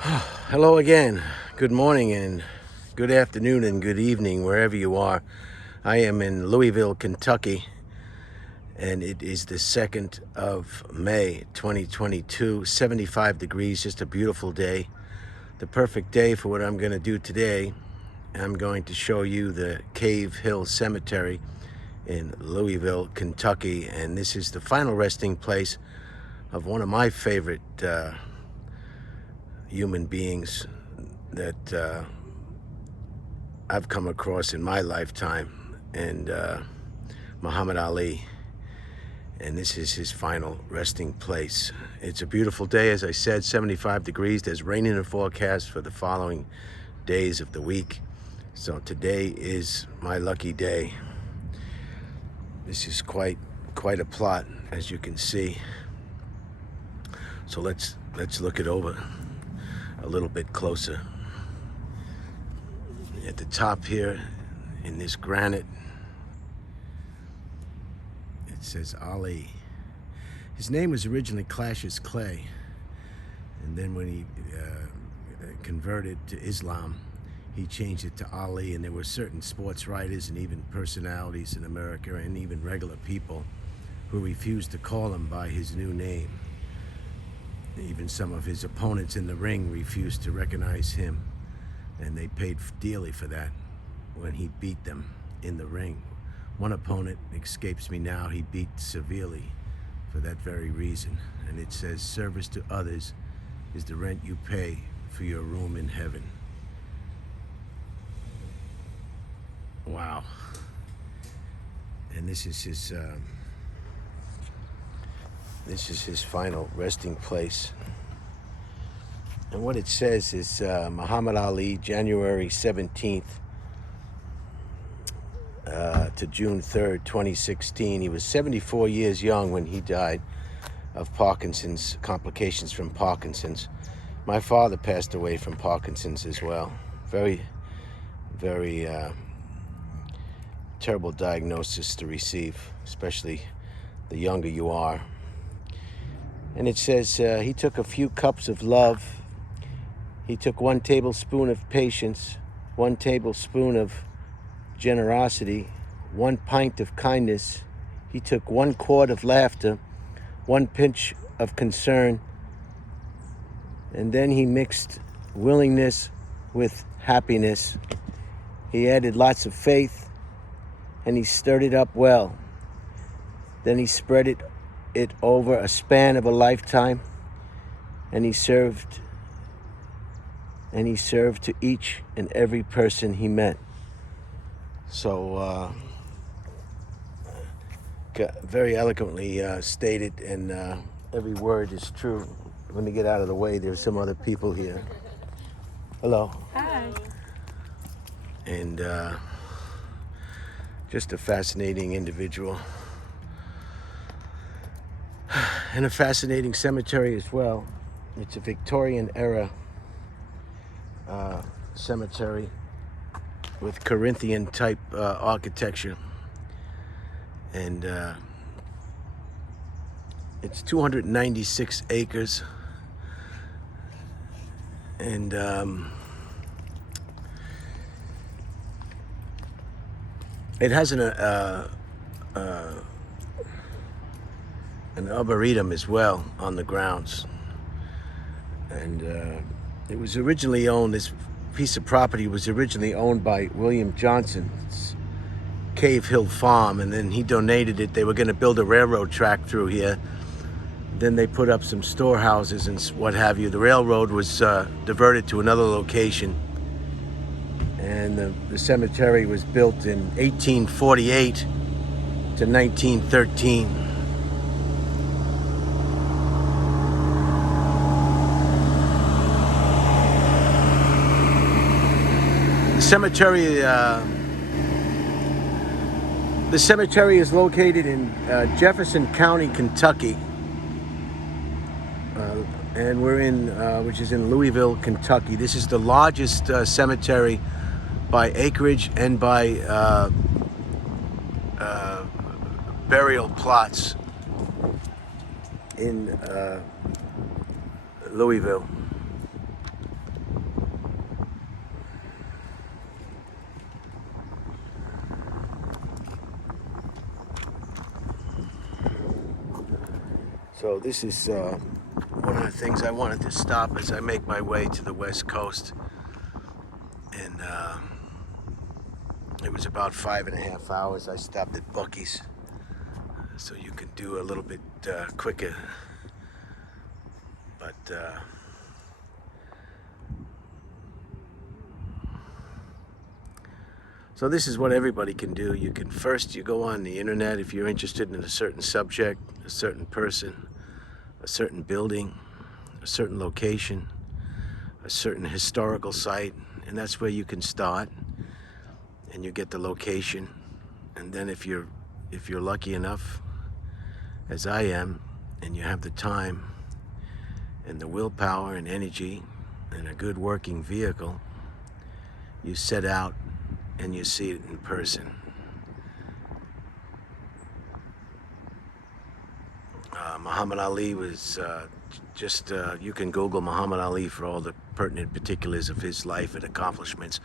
Hello again. Good morning and good afternoon and good evening wherever you are. I am in Louisville, Kentucky, and it is the 2nd of May 2022. 75 degrees, just a beautiful day. The perfect day for what I'm going to do today. I'm going to show you the Cave Hill Cemetery in Louisville, Kentucky, and this is the final resting place of one of my favorite human beings that I've come across in my lifetime, and Muhammad Ali. And this is his final resting place. It's a beautiful day, as I said, 75 degrees. There's rain in the forecast for the following days of the week. So today is my lucky day. This is quite a plot, as you can see. So let's look it over a little bit closer. At the top here, in this granite, it says Ali. His name was originally Cassius Clay, and then when he converted to Islam, he changed it to Ali. And there were certain sports writers and even personalities in America and even regular people who refused to call him by his new name. Even some of his opponents in the ring refused to recognize him, and they paid dearly for that when he beat them in the ring. One opponent escapes me now. He beat severely for that very reason. And it says, service to others is the rent you pay for your room in heaven. Wow. And this is his final resting place. And what it says is Muhammad Ali, January 17th to June 3rd, 2016. He was 74 years young when he died of Parkinson's, complications from Parkinson's. My father passed away from Parkinson's as well. Very terrible diagnosis to receive, especially the younger you are. And it says he took a few cups of love. He took 1 tablespoon of patience, 1 tablespoon of generosity, 1 pint of kindness. He took 1 quart of laughter, 1 pinch of concern, and then he mixed willingness with happiness. He added lots of faith, and he stirred it up well. Then he spread it over a span of a lifetime, and he served to each and every person he met. So very eloquently stated, and every word is true. Let me get out of the way. There's some other people here. Hello. Hi. And just a fascinating individual. And a fascinating cemetery as well. It's a Victorian era cemetery with Corinthian type architecture. And it's 296 acres. And it has an arboretum as well on the grounds. And it was originally owned, this piece of property was originally owned by William Johnson's Cave Hill Farm, and then he donated it. They were going to build a railroad track through here. Then they put up some storehouses and what have you. The railroad was diverted to another location, and the cemetery was built in 1848 to 1913. The cemetery is located in Jefferson County, Kentucky, and we're in, which is in Louisville, Kentucky. This is the largest cemetery by acreage and by burial plots in Louisville. So this is one of the things I wanted to stop as I make my way to the West Coast. And it was about 5.5 hours. I stopped at Buc-ee's, so you can do a little bit quicker. But so this is what everybody can do. You can first, you go on the internet if you're interested in a certain subject, a certain person, a certain building, a certain location, a certain historical site, and that's where you can start. And you get the location, and then if you're lucky enough, as I am, and you have the time and the willpower and energy and a good working vehicle, you set out and you see it in person. Muhammad Ali was you can Google Muhammad Ali for all the pertinent particulars of his life and accomplishments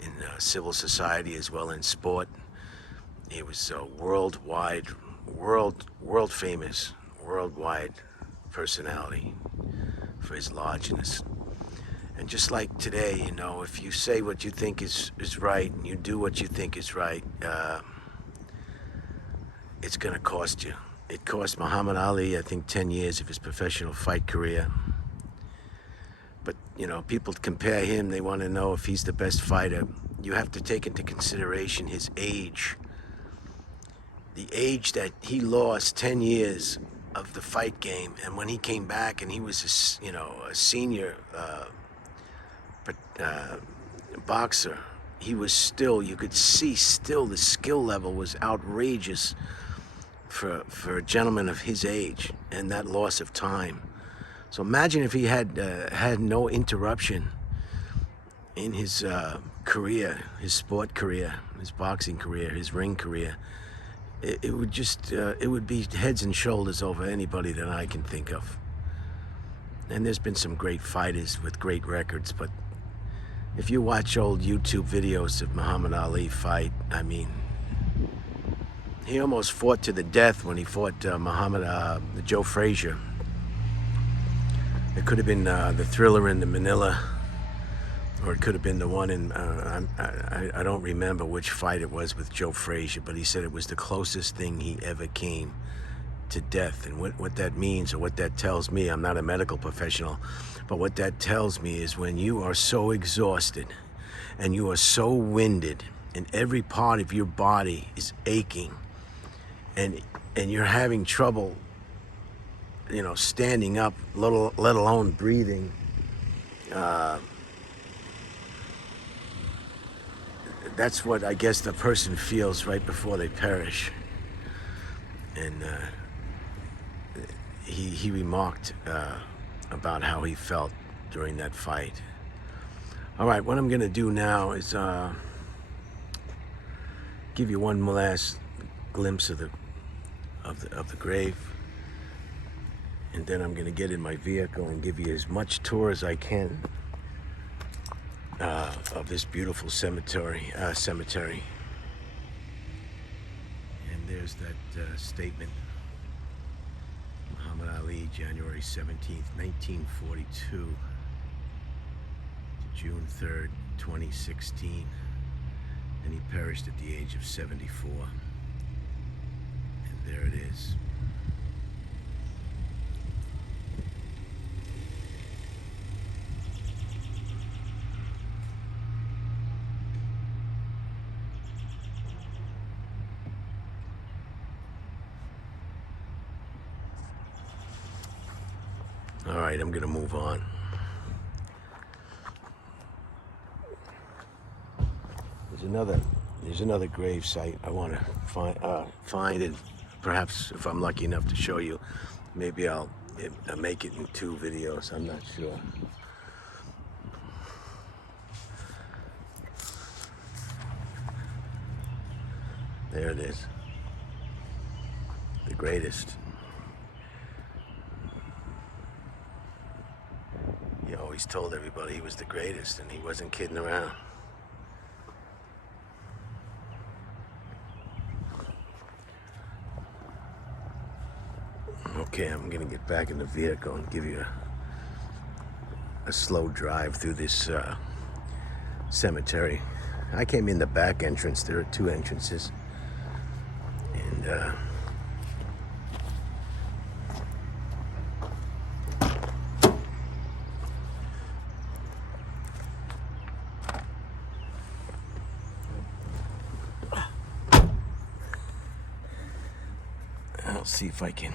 in civil society as well in sport. He was a world famous, worldwide personality for his largeness. And just like today, you know, if you say what you think is right and you do what you think is right, it's going to cost you. It cost Muhammad Ali, I think, 10 years of his professional fight career. But, you know, people compare him. They want to know if he's the best fighter. You have to take into consideration his age. The age that he lost 10 years of the fight game. And when he came back and he was, a senior boxer, he was still, you could see still the skill level was outrageous for a gentleman of his age, and that loss of time. So imagine if he had no interruption in his career, his sport career, his boxing career, his ring career. It would just, it would be heads and shoulders over anybody that I can think of. And there's been some great fighters with great records, but if you watch old YouTube videos of Muhammad Ali fight, I mean, he almost fought to the death when he fought Joe Frazier. It could have been the Thriller in the Manila, or it could have been the one in, I don't remember which fight it was with Joe Frazier, but he said it was the closest thing he ever came to death. And what that means, or what that tells me, I'm not a medical professional, but what that tells me is when you are so exhausted and you are so winded and every part of your body is aching and you're having trouble, standing up, let alone breathing, that's what I guess the person feels right before they perish. And he remarked about how he felt during that fight. All right, what I'm gonna do now is give you one last glimpse of the grave, and then I'm gonna get in my vehicle and give you as much tour as I can of this beautiful cemetery. And there's that statement. Muhammad Ali, January 17th, 1942 to June 3rd, 2016. And he perished at the age of 74. And there it is. All right, I'm gonna move on. There's another grave site I want to find, and perhaps if I'm lucky enough to show you, maybe I'll make it in 2 videos. I'm not sure. There it is. The greatest. He always told everybody he was the greatest, and he wasn't kidding around. Okay, I'm gonna get back in the vehicle and give you a slow drive through this cemetery. I came in the back entrance. There are two entrances. And I'll see if I can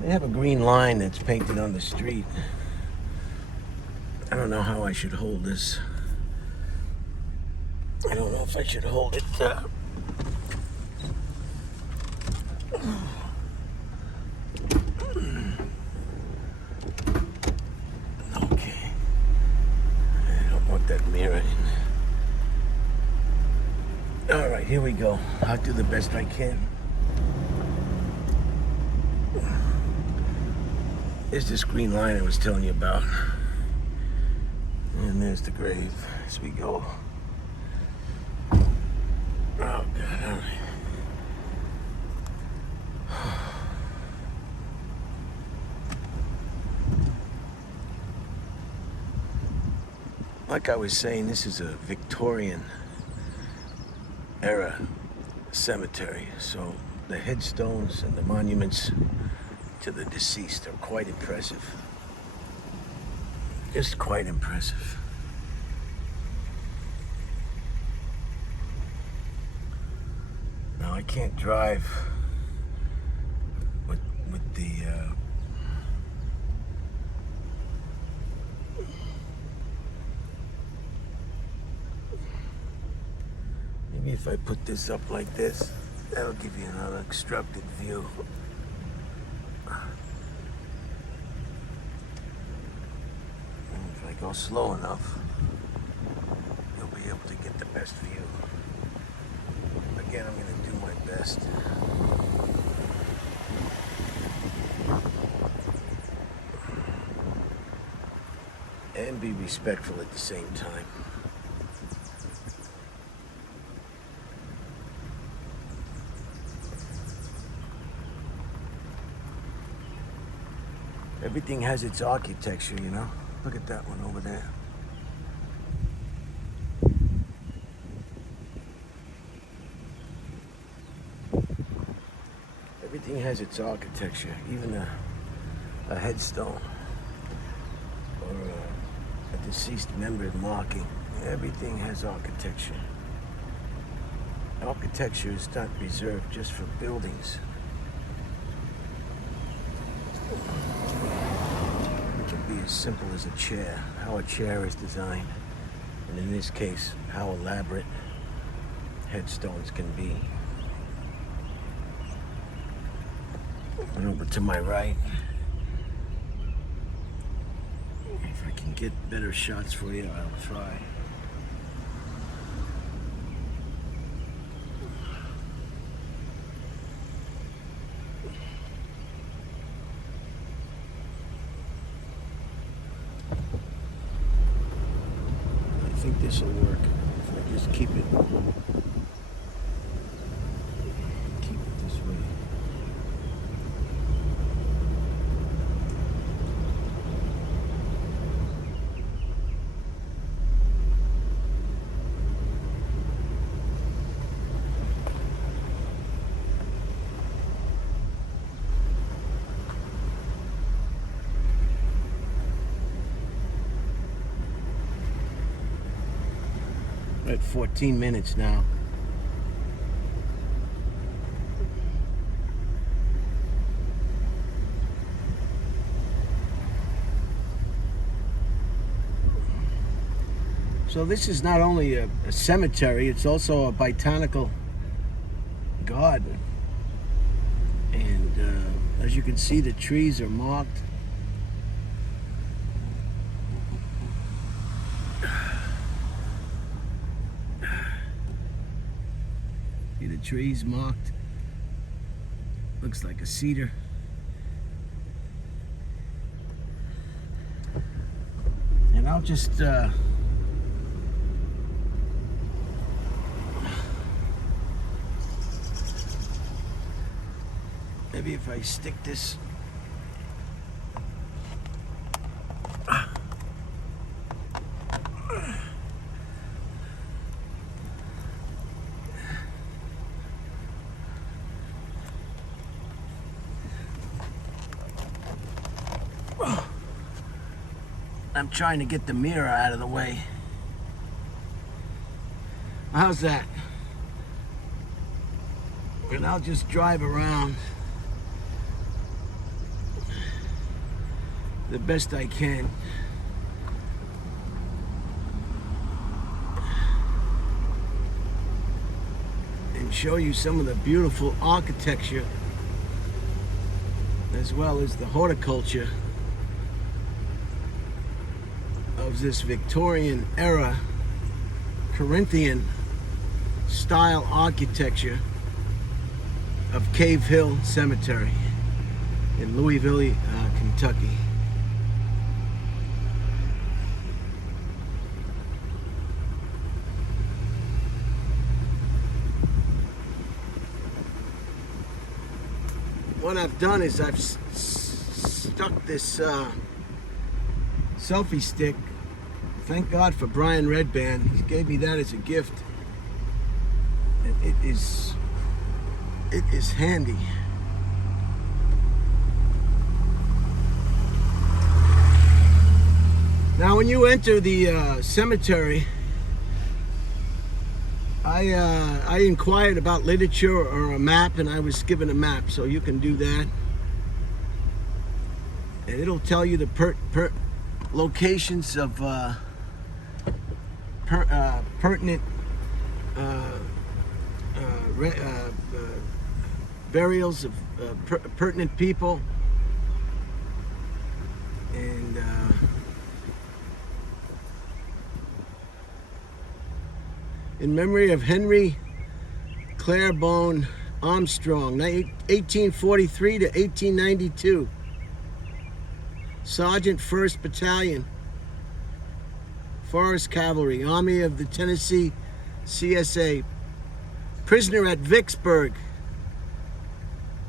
They have a green line that's painted on the street. I don't know how I should hold this. I don't know if I should hold it. Okay. I don't want that mirror in. All right, here we go. I'll do the best I can. There's this green line I was telling you about. And there's the grave as we go. Oh, God, all right. Like I was saying, this is a Victorian era cemetery, so the headstones and the monuments to the deceased are quite impressive. Just quite impressive. Now I can't drive with the maybe if I put this up like this, that'll give you an unobstructed view. Go slow enough, you'll be able to get the best view. Again, I'm going to do my best. And be respectful at the same time. Everything has its architecture, you know? Look at that one over there. Everything has its architecture, even a headstone or a deceased member marking. Everything has architecture. Architecture is not reserved just for buildings. As simple as a chair, how a chair is designed, and in this case, how elaborate headstones can be. And over to my right, if I can get better shots for you, I'll try. I think this will work if I just keep it this way. We're at 14 minutes now. So this is not only a cemetery, it's also a botanical garden. And as you can see, the trees are marked. See the trees marked Looks like a cedar. And I'll just maybe if I stick this I'm trying to get the mirror out of the way. How's that? And I'll just drive around the best I can. And show you some of the beautiful architecture as well as the horticulture of this Victorian era Corinthian style architecture of Cave Hill Cemetery in Louisville, Kentucky. What I've done is I've stuck this selfie stick. Thank God for Brian Redband. He gave me that as a gift. And it is handy. Now when you enter the cemetery, I inquired about literature or a map, and I was given a map, so you can do that. And it'll tell you the locations of pertinent burials of pertinent people, and in memory of Henry Claiborne Armstrong, 1843 to 1892, Sergeant 1st Battalion, Forest Cavalry, Army of the Tennessee CSA, prisoner at Vicksburg,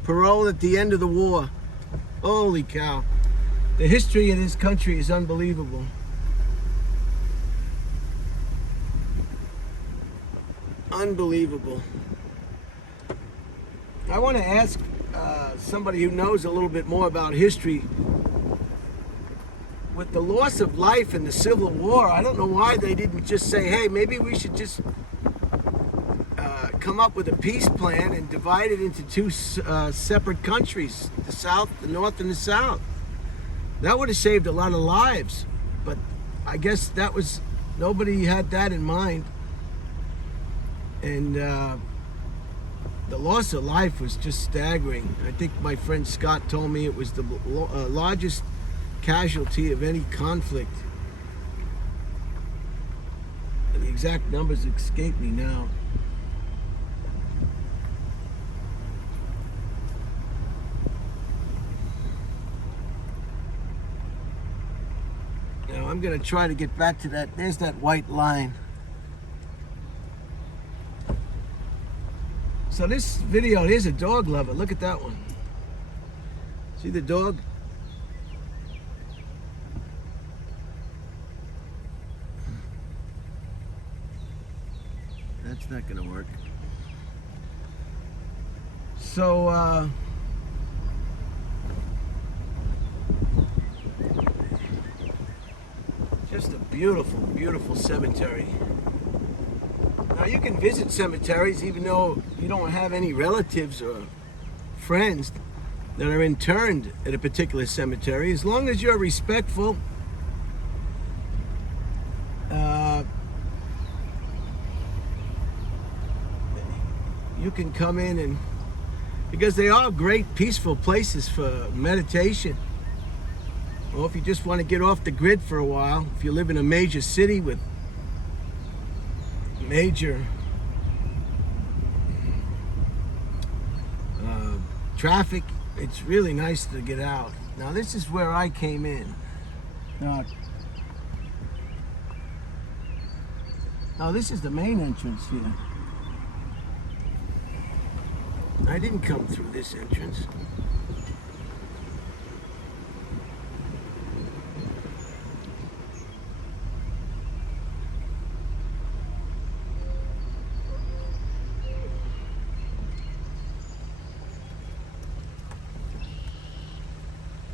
parole at the end of the war. Holy cow. The history in this country is unbelievable. Unbelievable. I want to ask somebody who knows a little bit more about history. With the loss of life in the Civil War, I don't know why they didn't just say, hey, maybe we should just come up with a peace plan and divide it into two separate countries, the South, the North, and the South. That would have saved a lot of lives, but I guess that was, nobody had that in mind. And the loss of life was just staggering. I think my friend Scott told me it was the largest casualty of any conflict. The exact numbers escape me now. Now I'm going to try to get back to that. There's that white line. So this video, here's a dog lover. Look at that one. See the dog? That's not gonna work. So, just a beautiful, beautiful cemetery. Now you can visit cemeteries even though you don't have any relatives or friends that are interned at a particular cemetery. As long as you're respectful, you can come in, and because they are great peaceful places for meditation, or if you just want to get off the grid for a while, if you live in a major city with major traffic, it's really nice to get out. Now this is where I came in. Now this is the main entrance here. I didn't come through this entrance.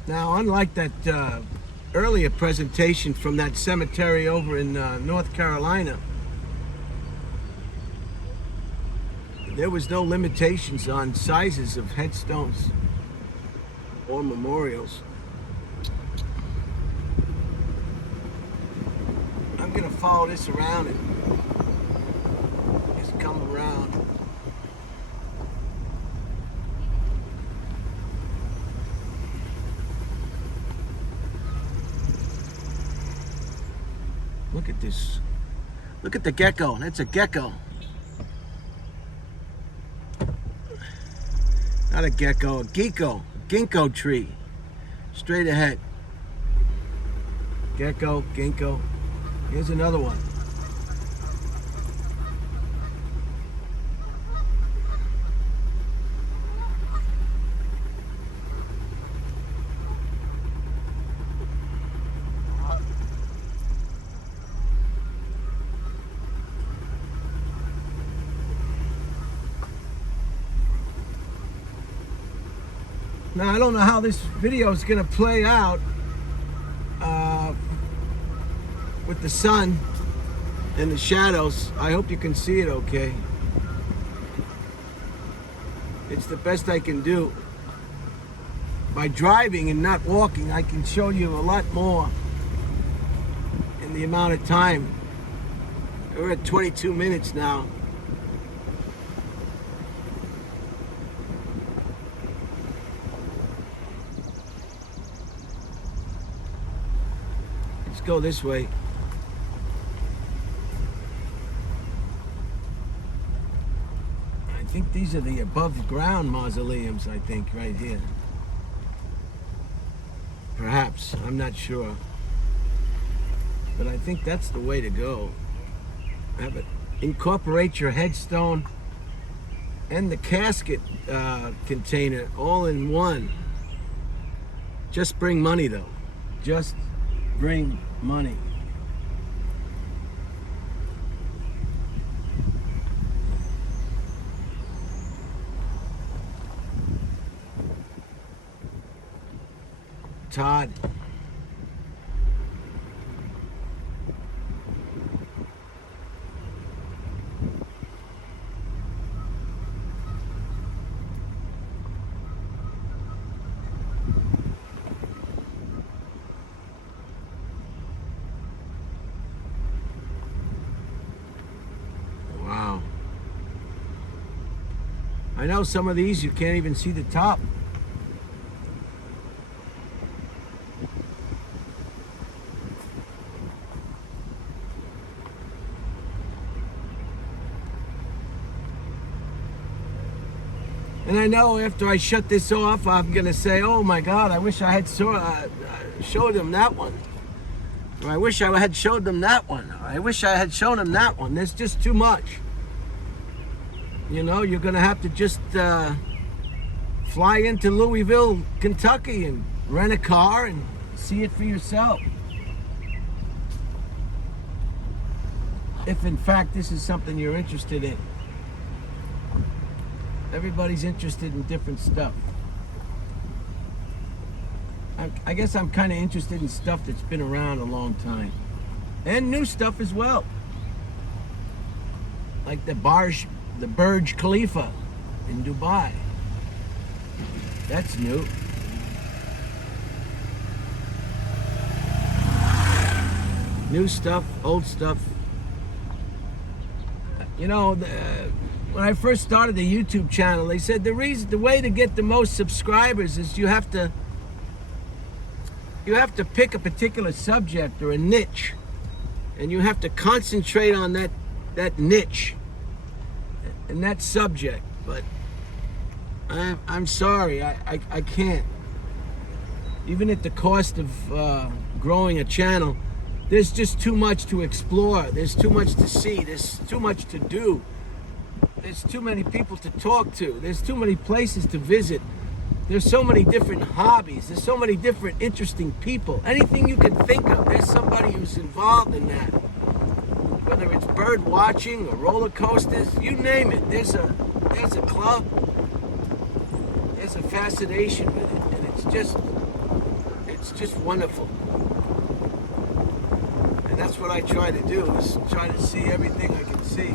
Now, unlike that earlier presentation from that cemetery over in North Carolina, there was no limitations on sizes of headstones or memorials. I'm gonna follow this around and just come around. Look at this. Look at the gecko. That's a gecko. Not a gecko, a ginkgo tree. Straight ahead. Gecko, ginkgo. Here's another one. Now, I don't know how this video is going to play out with the sun and the shadows. I hope you can see it okay. It's the best I can do. By driving and not walking, I can show you a lot more in the amount of time. We're at 22 minutes now. Go this way. I think these are the above ground mausoleums, I think, right here. Perhaps, I'm not sure. But I think that's the way to go. Have it incorporate your headstone and the casket container all in one. Just bring money though. Just bring money. Todd. I know some of these you can't even see the top. And I know after I shut this off, I'm gonna say, "Oh my God, I wish I had showed them that one. Or I wish I had showed them that one. Or I wish I had shown them that one." There's just too much. You know, you're gonna have to just fly into Louisville, Kentucky and rent a car and see it for yourself. If in fact this is something you're interested in. Everybody's interested in different stuff. I guess I'm kind of interested in stuff that's been around a long time. And new stuff as well. Like the Burj Khalifa in Dubai. That's new. New stuff, old stuff. You know, when I first started the YouTube channel, they said the way to get the most subscribers is you have to pick a particular subject or a niche, and you have to concentrate on that niche and that subject. But I'm sorry. I can't. Even at the cost of growing a channel, there's just too much to explore. There's too much to see. There's too much to do. There's too many people to talk to. There's too many places to visit. There's so many different hobbies. There's so many different interesting people. Anything you can think of, there's somebody who's involved in that. Whether it's bird watching or roller coasters, you name it. There's a club. There's a fascination with it, and it's just wonderful. And that's what I try to do, is try to see everything I can see.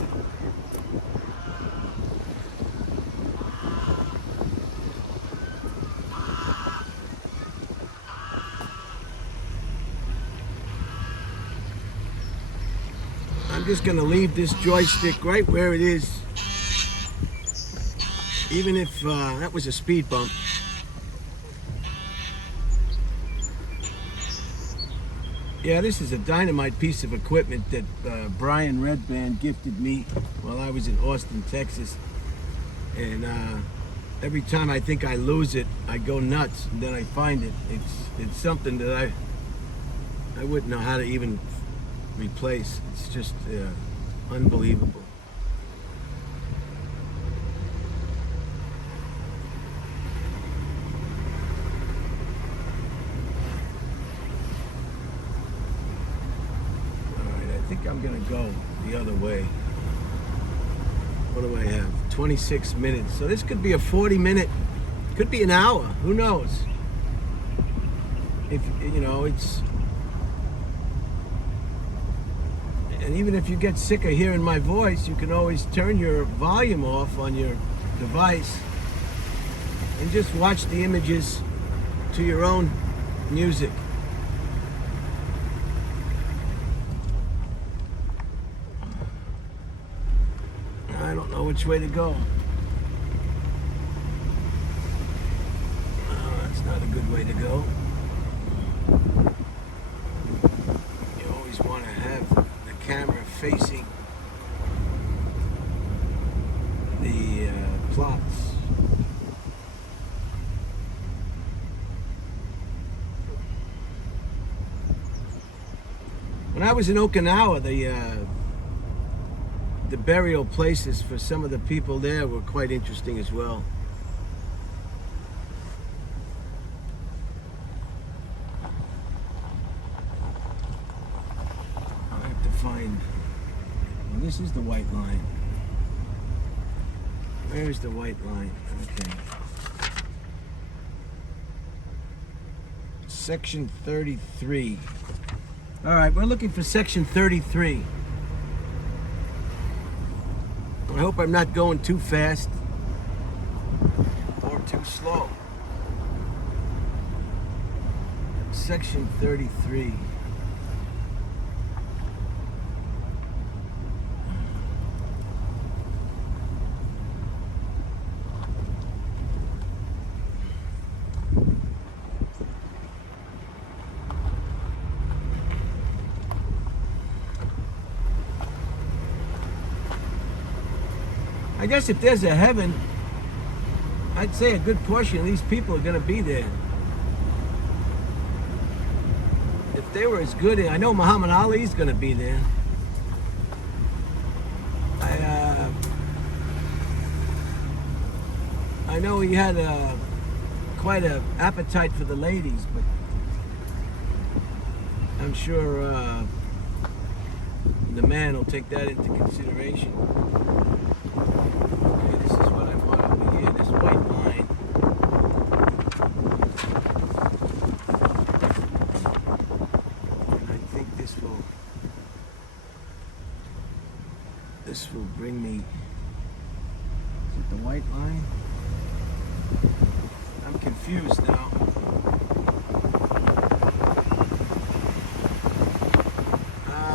I'm just going to leave this joystick right where it is, even if that was a speed bump. Yeah, this is a dynamite piece of equipment that Brian Redband gifted me while I was in Austin, Texas. And every time I think I lose it, I go nuts, and then I find it. It's something that I wouldn't know how to even replace. It's just unbelievable. I think I'm gonna go the other way. What do I have? 26 minutes. So this could be a 40-minute, could be an hour. Who knows? If you know, it's. And even if you get sick of hearing my voice, you can always turn your volume off on your device and just watch the images to your own music. I don't know which way to go. Oh, that's not a good way to go. You always want to have the camera facing the plots. When I was in Okinawa, the burial places for some of the people there were quite interesting as well. I have to find. Well, this is the white line. Where's the white line? Okay. Section 33. All right, we're looking for section 33. I hope I'm not going too fast or too slow. Section 33. I guess if there's a heaven, I'd say a good portion of these people are going to be there. If they were as good, I know Muhammad Ali's going to be there. I know he had quite an appetite for the ladies, but I'm sure the man will take that into consideration. Okay, this is what I want over here, this white line. And I think this will bring me. Is it the white line? I'm confused now.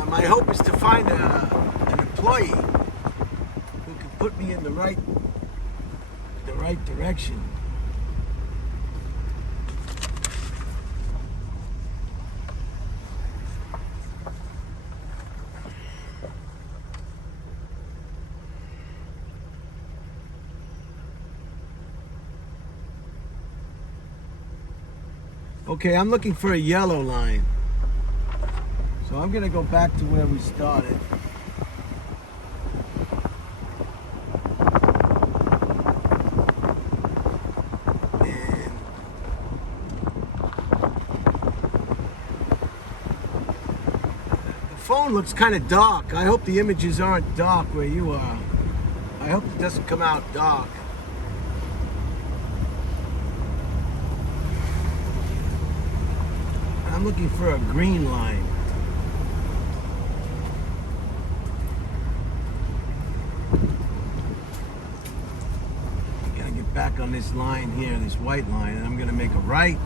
My hope is to find an employee who can put me in the right direction. Okay, I'm looking for a yellow line. So I'm gonna go back to where we started. And the phone looks kind of dark. I hope the images aren't dark where you are. I hope it doesn't come out dark. I'm looking for a green line. Gotta get back on this line here, this white line, and I'm gonna make a right.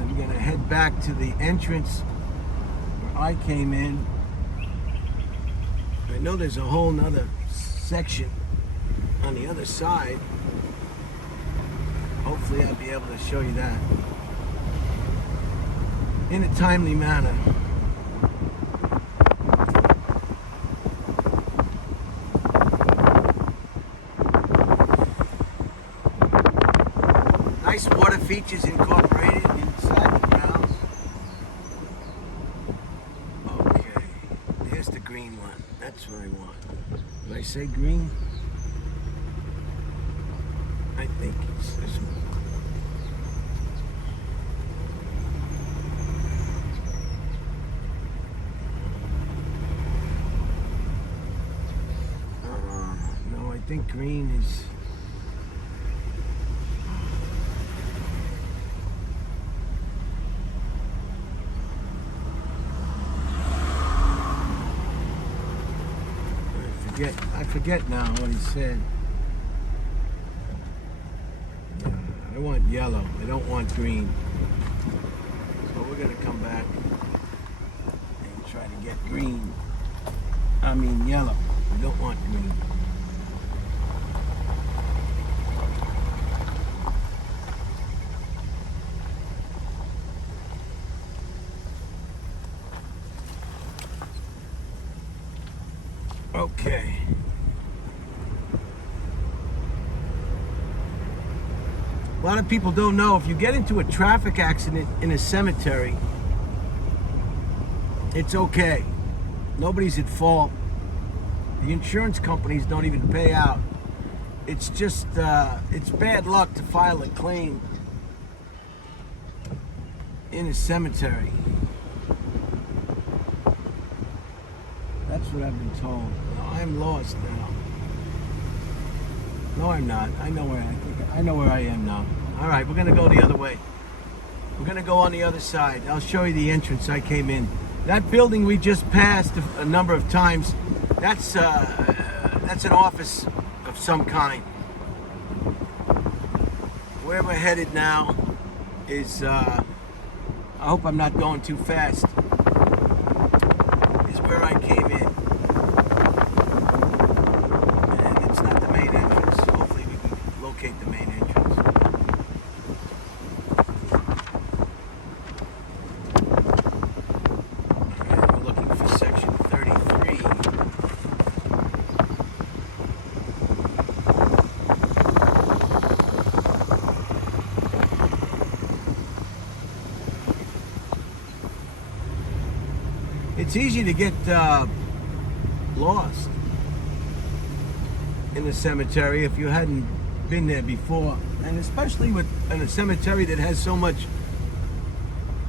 I'm gonna head back to the entrance where I came in. I know there's a whole nother section on the other side. Hopefully I'll be able to show you that in a timely manner. Nice water features incorporated inside the grounds. Okay, there's the green one. That's what I want. Did I say green? I think it's this one. No, I think green is... I forget now what he said. I want yellow. I don't want green. So we're gonna come back and try to get green. I mean yellow. We don't want green. Okay. A lot of people don't know, if you get into a traffic accident in a cemetery, it's okay. Nobody's at fault. The insurance companies don't even pay out. It's just, it's bad luck to file a claim in a cemetery. That's what I've been told. I'm lost now. No, I'm not. I know where I am now. All right, we're gonna go the other way. We're gonna go on the other side. I'll show you the entrance I came in. That building we just passed a number of times. That's an office of some kind. Where we're headed now is, I hope I'm not going too fast, is where I came in. And it's not the main entrance. Hopefully we can locate the main entrance. Alright, we're looking for section 33. It's easy to get lost in the cemetery if you hadn't been there before, and especially in a cemetery that has so much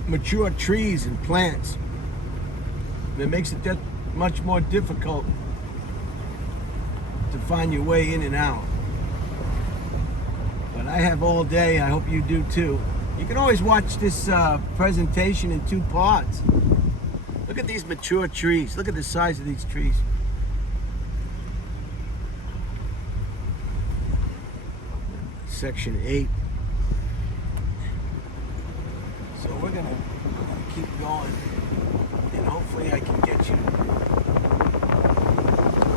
mature trees and plants. It makes it that much more difficult to find your way in and out. But I have all day. I hope you do too. You can always watch this presentation in two parts. Look at these mature trees. Look at the size of these trees. Section 8. So we're gonna keep going, and hopefully I can get you.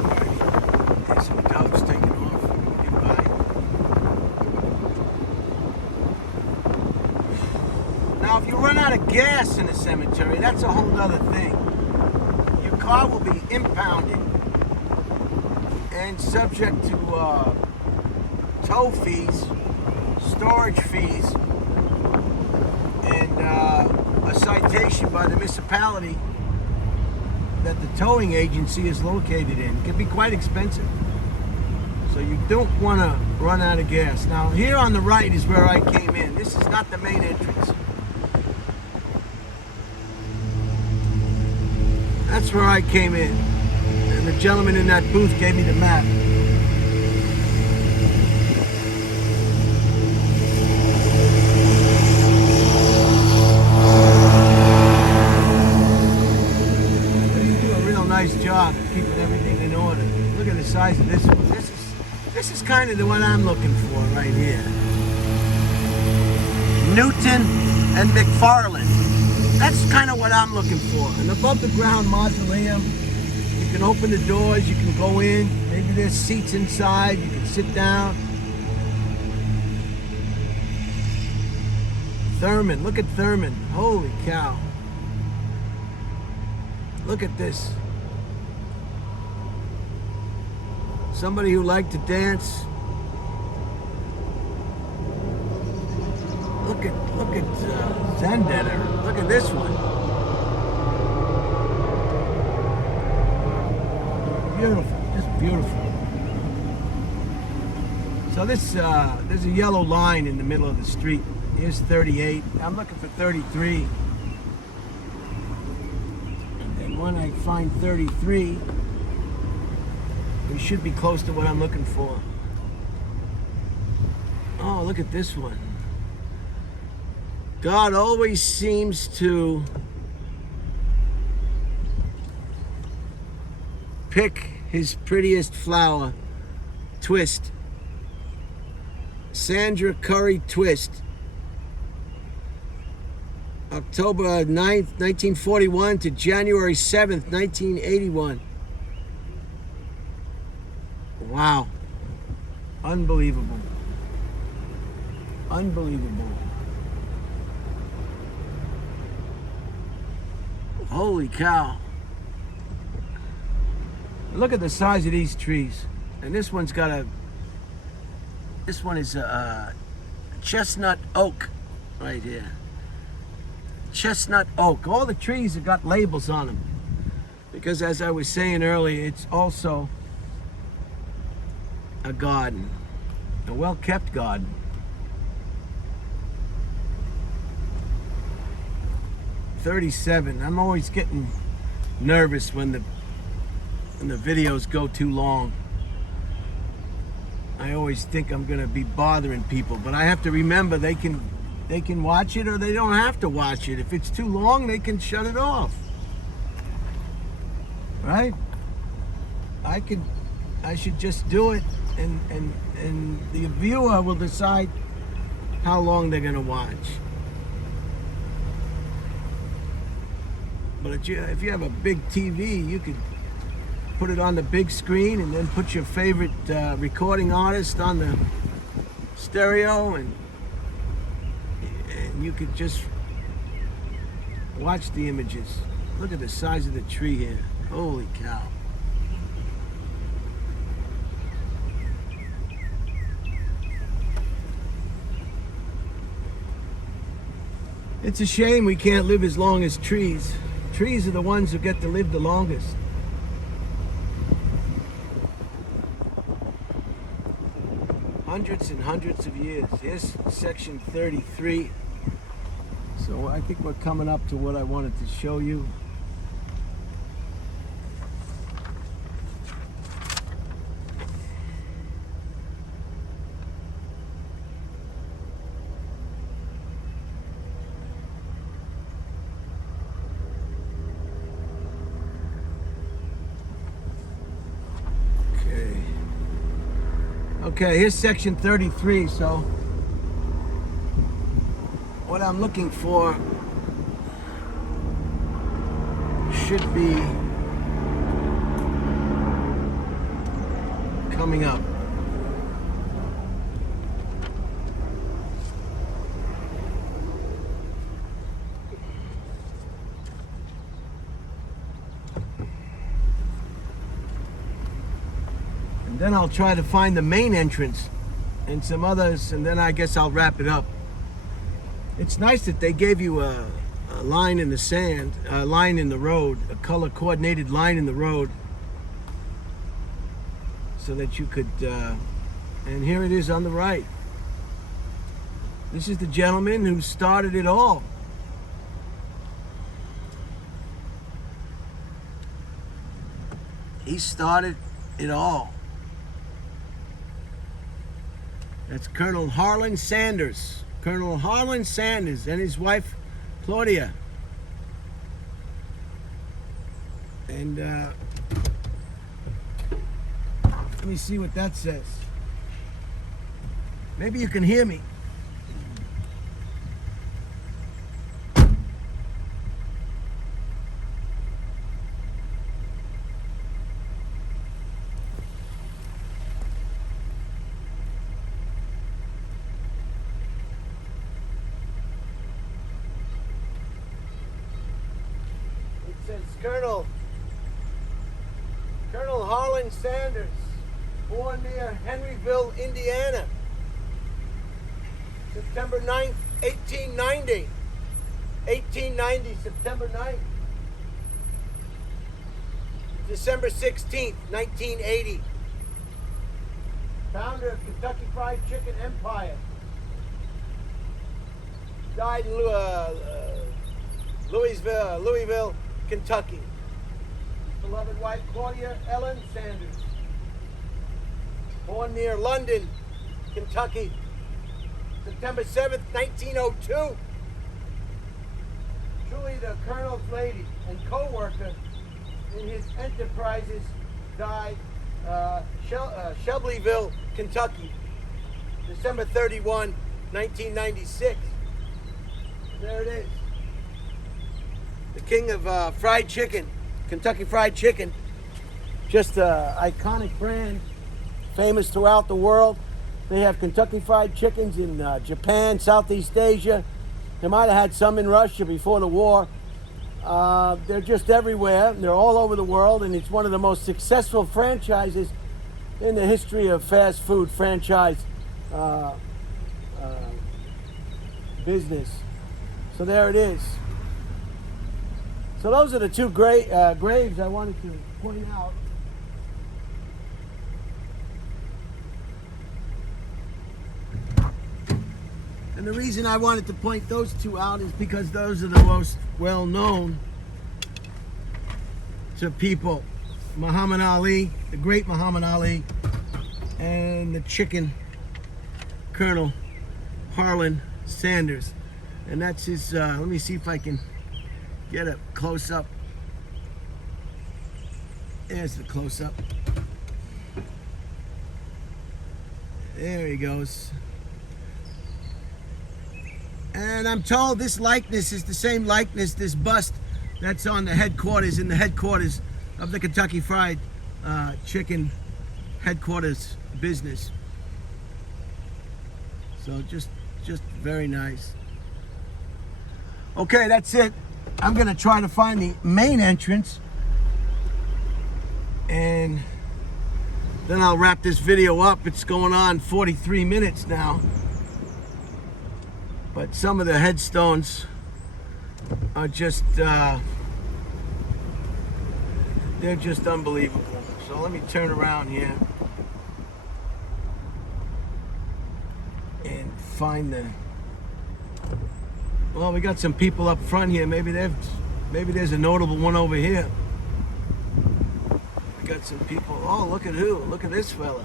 Alright, there's some dogs taking off. Goodbye. Now, if you run out of gas in a cemetery, that's a whole other thing. Your car will be impounded and subject to tow fees, storage fees, and a citation by the municipality that the towing agency is located in. It can be quite expensive. So you don't want to run out of gas. Now here on the right is where I came in. This is not the main entrance. That's where I came in. And the gentleman in that booth gave me the map. Nice job keeping everything in order. Look at the size of this one. This is kind of the one I'm looking for right here. Newton and McFarland. That's kind of what I'm looking for. An above the ground mausoleum. You can open the doors, you can go in. Maybe there's seats inside, you can sit down. Thurman, look at Thurman. Holy cow. Look at this. Somebody who liked to dance. Look at Zendetter. Look at this one. Beautiful, just beautiful. So this there's a yellow line in the middle of the street. Here's 38. I'm looking for 33. And then when I find 33. We should be close to what I'm looking for. Oh, look at this one. God always seems to pick his prettiest flower. Twist. Sandra Curry Twist. October 9th, 1941 to January 7th, 1981. Wow. Unbelievable. Unbelievable. Holy cow. Look at the size of these trees. And this one's got this one is a chestnut oak right here. Chestnut oak. All the trees have got labels on them. Because as I was saying earlier, it's also a garden, a well-kept garden. $37. I'm always getting nervous when the videos go too long. I always think I'm gonna be bothering people, but I have to remember they can watch it or they don't have to watch it. If it's too long, they can shut it off. Right? I should just do it. And the viewer will decide how long they're going to watch. But if you have a big TV, you could put it on the big screen and then put your favorite recording artist on the stereo, and you could just watch the images. Look at the size of the tree here. Holy cow. It's a shame we can't live as long as trees. Trees are the ones who get to live the longest. Hundreds and hundreds of years. Here's section 33. So I think we're coming up to what I wanted to show you. Okay, here's section 33, so what I'm looking for should be coming up. Then I'll try to find the main entrance and some others, and then I guess I'll wrap it up. It's nice that they gave you a line in the sand, a line in the road, a color coordinated line in the road, so that you could, and here it is on the right. This is the gentleman who started it all. He started it all. That's Colonel Harlan Sanders. Colonel Harlan Sanders and his wife, Claudia. And let me see what that says. Maybe you can hear me. Says Colonel Harlan Sanders, born near Henryville, Indiana, September 9th, 1890. 1890, September 9th. December 16th, 1980. Founder of Kentucky Fried Chicken Empire. Died in Louisville, Kentucky. His beloved wife, Claudia Ellen Sanders. Born near London, Kentucky, September 7th, 1902. Truly the Colonel's lady and co-worker in his enterprises, died Shelbyville, Kentucky, December 31, 1996. There it is. The king of fried chicken, Kentucky Fried Chicken. Just an iconic brand, famous throughout the world. They have Kentucky Fried Chickens in Japan, Southeast Asia. They might have had some in Russia before the war. They're just everywhere. They're all over the world, and it's one of the most successful franchises in the history of fast food franchise business. So there it is. So those are the two graves I wanted to point out. And the reason I wanted to point those two out is because those are the most well known to people. Muhammad Ali, the great Muhammad Ali, and the chicken Colonel Harlan Sanders. And that's his, let me see if I can get a close-up. There's the close-up. There he goes. And I'm told this likeness is the same likeness, this bust, that's on the headquarters, in the headquarters of the Kentucky Fried Chicken headquarters business. So just very nice. Okay, that's it. I'm gonna try to find the main entrance, and then I'll wrap this video up. It's going on 43 minutes now. But some of the headstones are just, they're just unbelievable. So let me turn around here and find the, well, we got some people up front here. Maybe there's a notable one over here. We got some people. Oh, look at who? Look at this fella.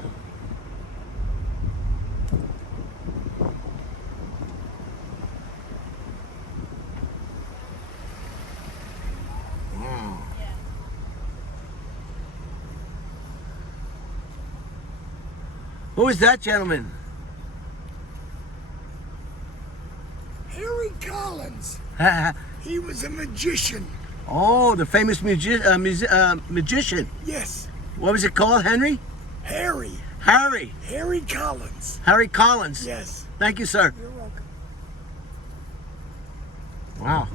Wow. Who is that gentleman? Harry Collins. He was a magician. Oh, the famous magician. Yes. What was it called, Henry? Harry. Harry. Harry Collins. Harry Collins. Yes. Thank you, sir. You're welcome. Wow.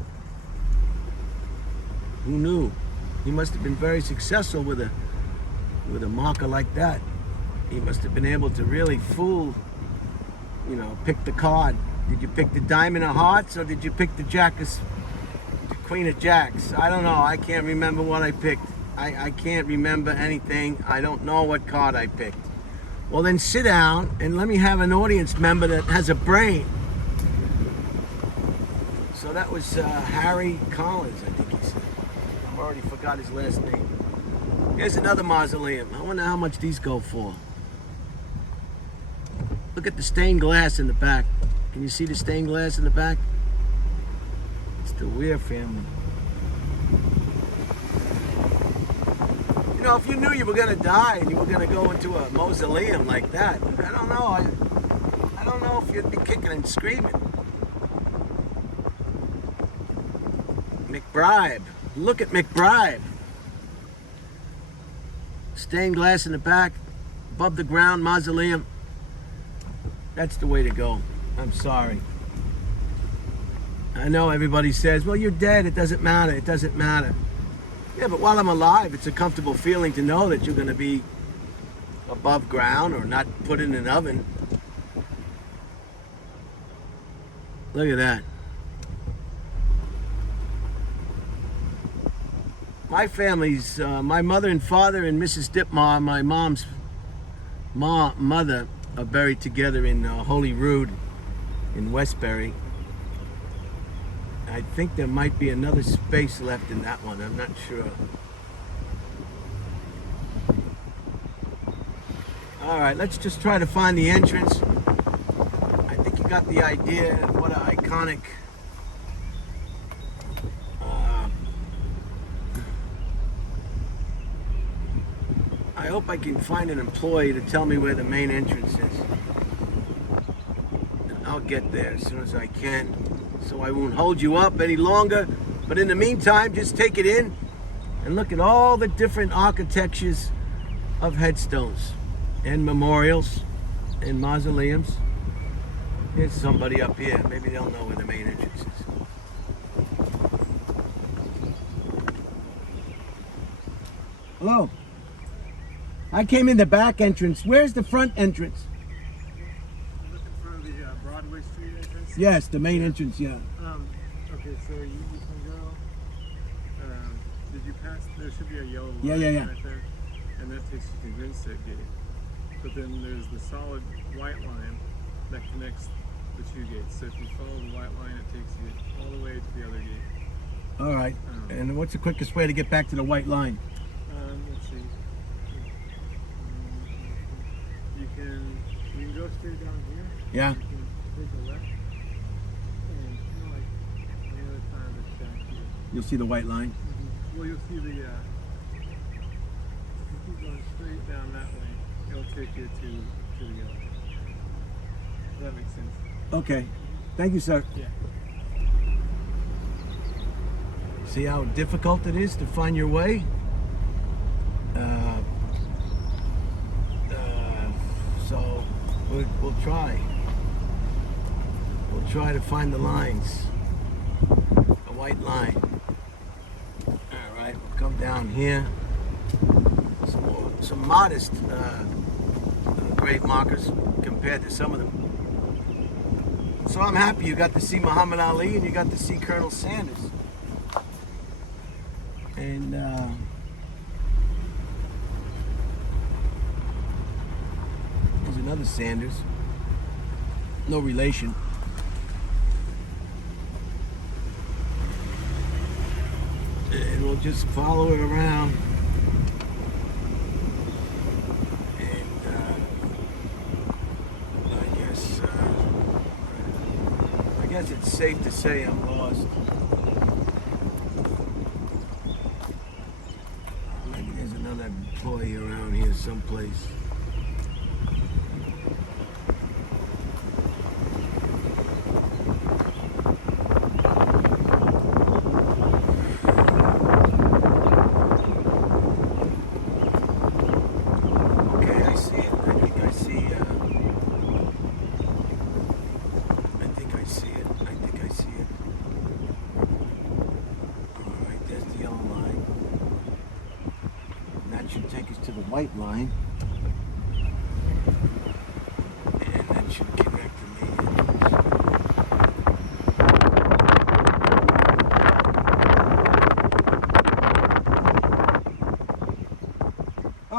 Who knew? He must have been very successful with a marker like that. He must have been able to really fool, pick the card Did you pick the diamond of hearts or did you pick the queen of jacks? I don't know. I can't remember what I picked. I can't remember anything. I don't know what card I picked. Well, then sit down and let me have an audience member that has a brain. So that was Harry Collins, I think he said. I already forgot his last name. Here's another mausoleum. I wonder how much these go for. Look at the stained glass in the back. Can you see the stained glass in the back? It's the Weir family. You know, if you knew you were going to die and you were going to go into a mausoleum like that, I don't know. I don't know if you'd be kicking and screaming. McBride. Look at McBride. Stained glass in the back, above the ground mausoleum. That's the way to go. I'm sorry. I know everybody says, well, you're dead. It doesn't matter. It doesn't matter. Yeah, but while I'm alive, it's a comfortable feeling to know that you're going to be above ground or not put in an oven. Look at that. My family's, my mother and father and Mrs. Ditmar, my mom's mother, are buried together in Holy Rood in Westbury. I think there might be another space left in that one. I'm not sure. All right, let's just try to find the entrance. I think you got the idea of what an iconic I hope I can find an employee to tell me where the main entrance is. I'll get there as soon as I can, so I won't hold you up any longer. But in the meantime, just take it in and look at all the different architectures of headstones and memorials and mausoleums. Here's somebody up here. Maybe they'll know where the main entrance is. Hello. I came in the back entrance. Where's the front entrance? Looking for the Broadway Street entrance? Yes, the main entrance, yeah. Okay, so you can go, did you pass, there should be a yellow line Yeah. right there, and that takes you to Grinstead Gate. But then there's the solid white line that connects the two gates. So if you follow the white line, it takes you all the way to the other gate. All right. And what's the quickest way to get back to the white line? Let's see. You can go straight down here. Yeah. You can take a left. And kind of like the other time it's back here. You'll see the white line. Well, you'll see the, if you keep going straight down that way, it'll take you to the yellow. Does that make sense? Okay. Thank you, sir. Yeah. See how difficult it is to find your way? So we'll try. We'll try to find the lines. A white line. All right, we'll come down here. Some modest grave markers compared to some of them. So I'm happy you got to see Muhammad Ali and you got to see Colonel Sanders. And there's another Sanders. No relation. And we'll just follow it around. And I guess it's safe to say I'm lost. Maybe there's another employee around here someplace. White line, and that should connect to me.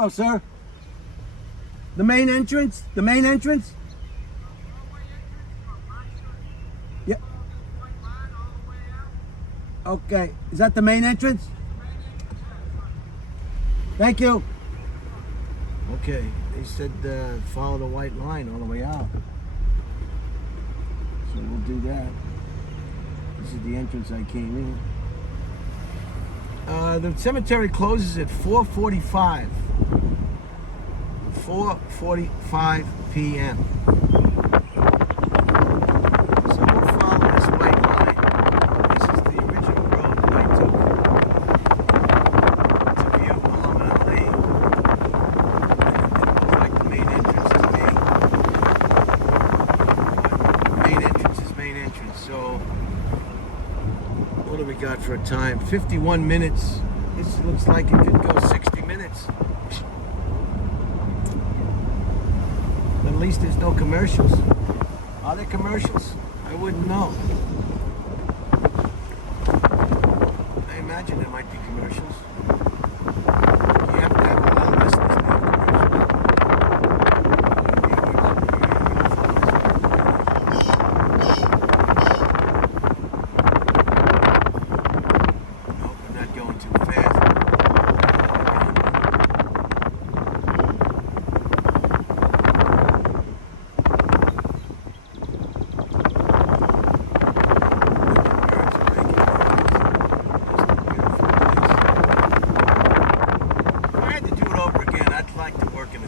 Hello, sir. The main entrance? The main entrance? Yeah. Okay. Is that the main entrance? Thank you. Okay. They said follow the white line all the way out. So we'll do that. This is the entrance I came in. The cemetery closes at 4:45. 4:45 p.m. So we'll follow this white line. This is the original road that I took to view Muhammad Ali. And it looks like the main entrance is main entrance. So what do we got for a time? 51 minutes. This looks like it could go 60 minutes. At least there's no commercials. Are there commercials? I wouldn't know. I imagine there might be commercials. You have to have a lot of listeners to have Nope, we're not going too fast.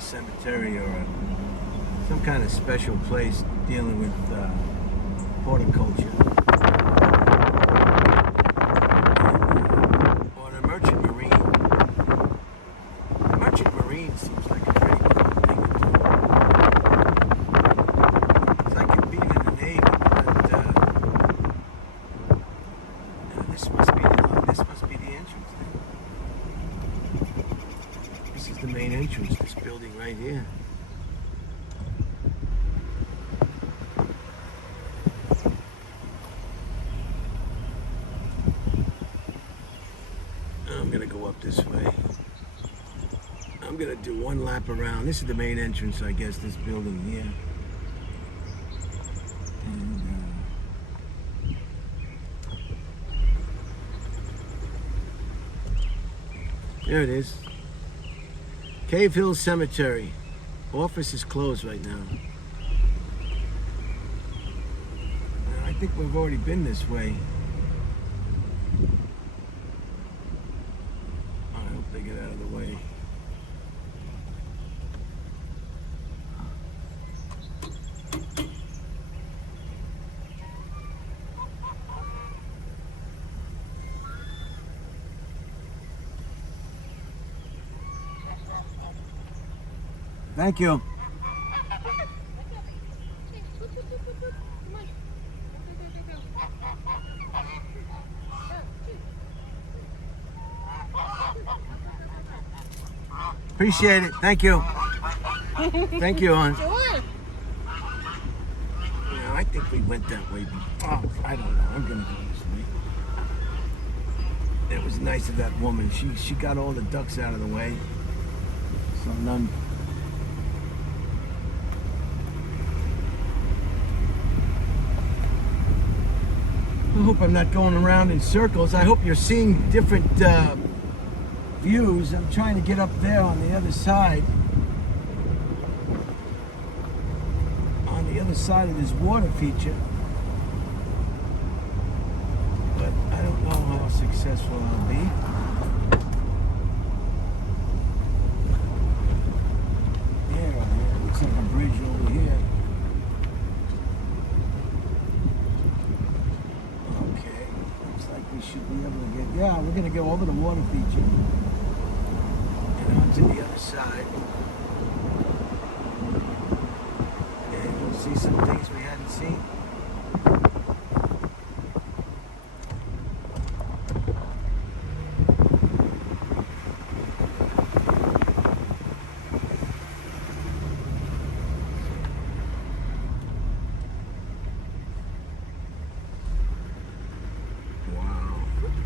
Cemetery or some kind of special place dealing with horticulture or a merchant marine. Merchant marine seems like a pretty cool thing to do. It's like being in the Navy, but this must be the entrance then. This is the main entrance, this building right here. I'm gonna go up this way. I'm gonna do one lap around. This is the main entrance, I guess, this building here. And, there it is. Cave Hill Cemetery. Office is closed right now. I think we've already been this way. I hope they get out of the way. Thank you. Appreciate it. Thank you. Thank you, hon. Sure. Yeah, I think we went that way. Oh, I don't know. I'm gonna go this way. It was nice of that woman. She got all the ducks out of the way. So none. I hope I'm not going around in circles. I hope you're seeing different views. I'm trying to get up there on the other side. On the other side of this water feature. But I don't know how successful I'll be. There, looks like a bridge over here. We should be able to get, yeah, we're going to go over the water feature and onto the other side. And we'll see some things we hadn't seen.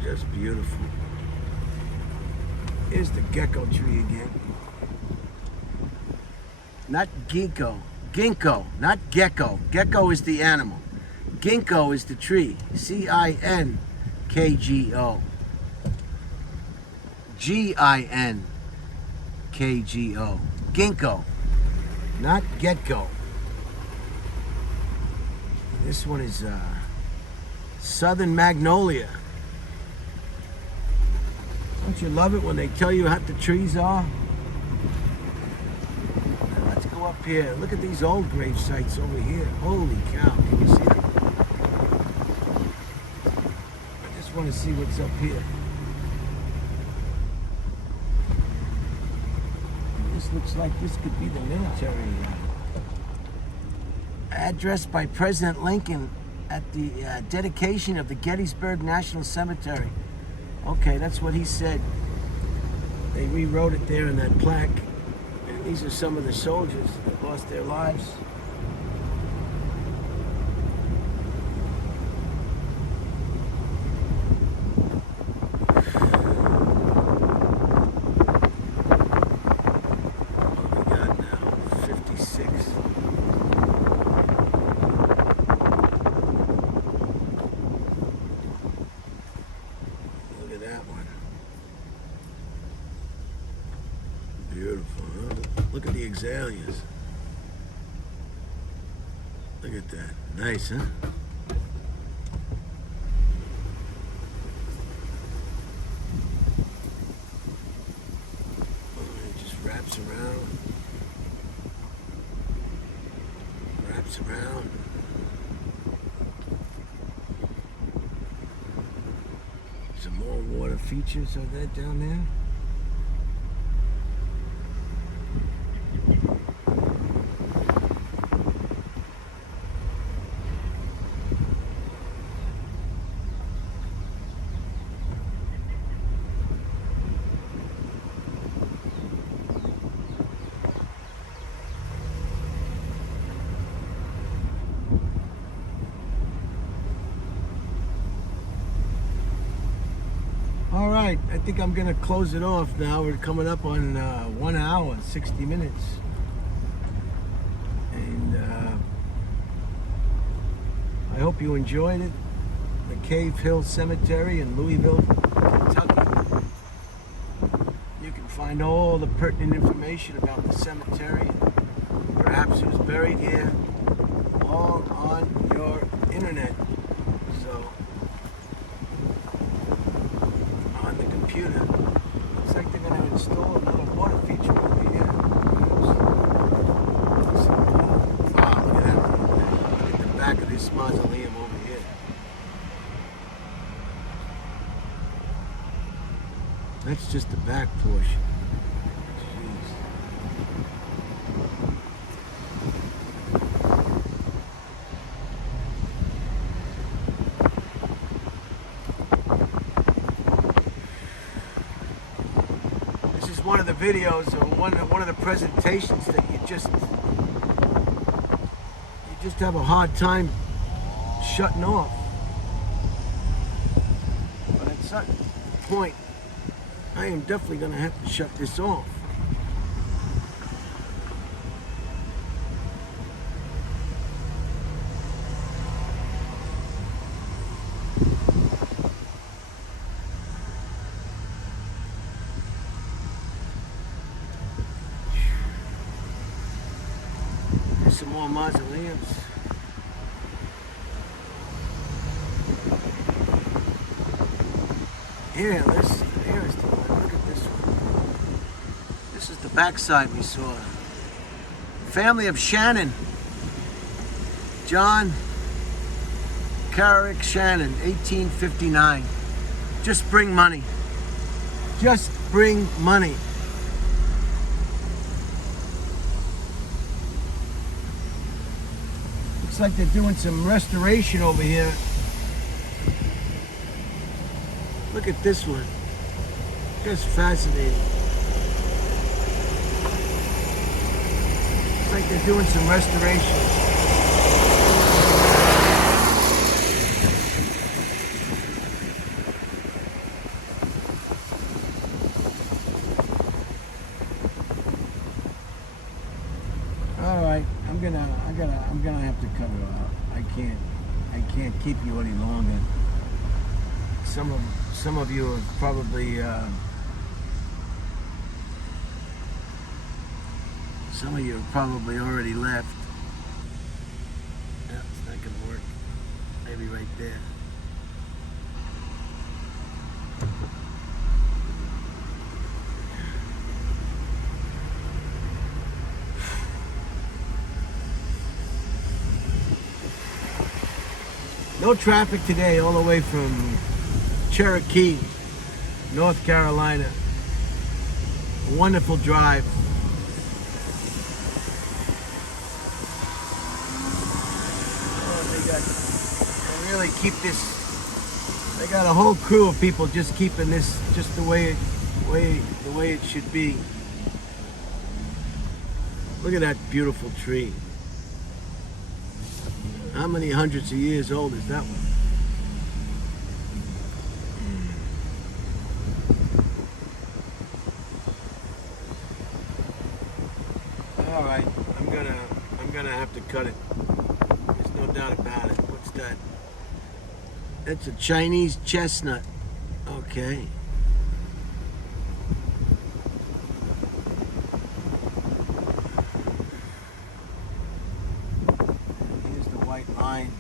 Just beautiful. Here's the gecko tree again. Not ginkgo. Ginkgo, not gecko. Gecko is the animal. Ginkgo is the tree. Cinkgo. Ginkgo. Ginkgo, not gecko. This one is Southern Magnolia. Don't you love it when they tell you what the trees are? Let's go up here. Look at these old grave sites over here. Holy cow, can you see them? I just want to see what's up here. This looks like this could be the military. Address by President Lincoln at the dedication of the Gettysburg National Cemetery. Okay, that's what he said. They rewrote it there in that plaque. And these are some of the soldiers that lost their lives. What do we got now? 56. Look at that one. Beautiful, huh? Look at the azaleas. Look at that. Nice, huh? Oh, it just wraps around. Wraps around. Some more water features of that down there. All right, I think I'm gonna close it off now. We're coming up on 1 hour, 60 minutes. And I hope you enjoyed it. The Cave Hill Cemetery in Louisville, Kentucky. You can find all the pertinent information about the cemetery, perhaps who's buried here, all on your internet. So, on the computer. Looks like they're going to install another water feature over here. Wow, look at that. Look at the back of this mausoleum over here. That's just the back portion. Jeez. One of the videos or one of the presentations that you just have a hard time shutting off. But at some point, I am definitely going to have to shut this off. Some more mausoleums. Here, let's see. Here's the one. Look at this one. This is the backside we saw. Family of Shannon. John Carrick Shannon, 1859. Just bring money. Just bring money. Looks like they're doing some restoration over here. Look at this one. Just fascinating. Looks like they're doing some restoration. I'm gonna have to cut it off. I can't keep you any longer. Some of you have probably some of you have probably already left. Yeah, it's not gonna work. Maybe right there. No traffic today, all the way from Cherokee, North Carolina. A wonderful drive. Oh, they really keep this. They got a whole crew of people just keeping this just the way it should be. Look at that beautiful tree. How many hundreds of years old is that one? All right, I'm gonna have to cut it. There's no doubt about it. What's that? That's a Chinese chestnut. Okay. Here's the white line.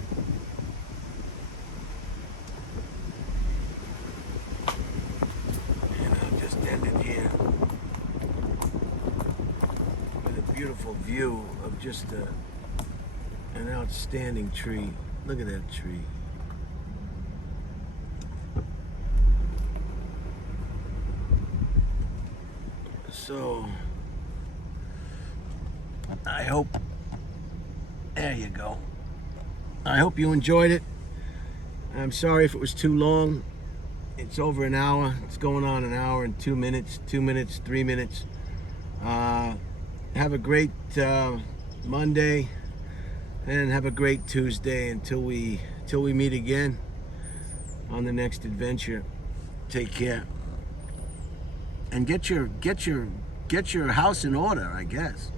And I'll just end it here. Beautiful view of just an outstanding tree. Look at that tree. So I hope, there you go. I hope you enjoyed it. I'm sorry if it was too long. It's over an hour. It's going on an hour and 2 minutes, 2 minutes, 3 minutes. Have a great Monday, and have a great Tuesday until we meet again on the next adventure. Take care, and get your house in order, I guess.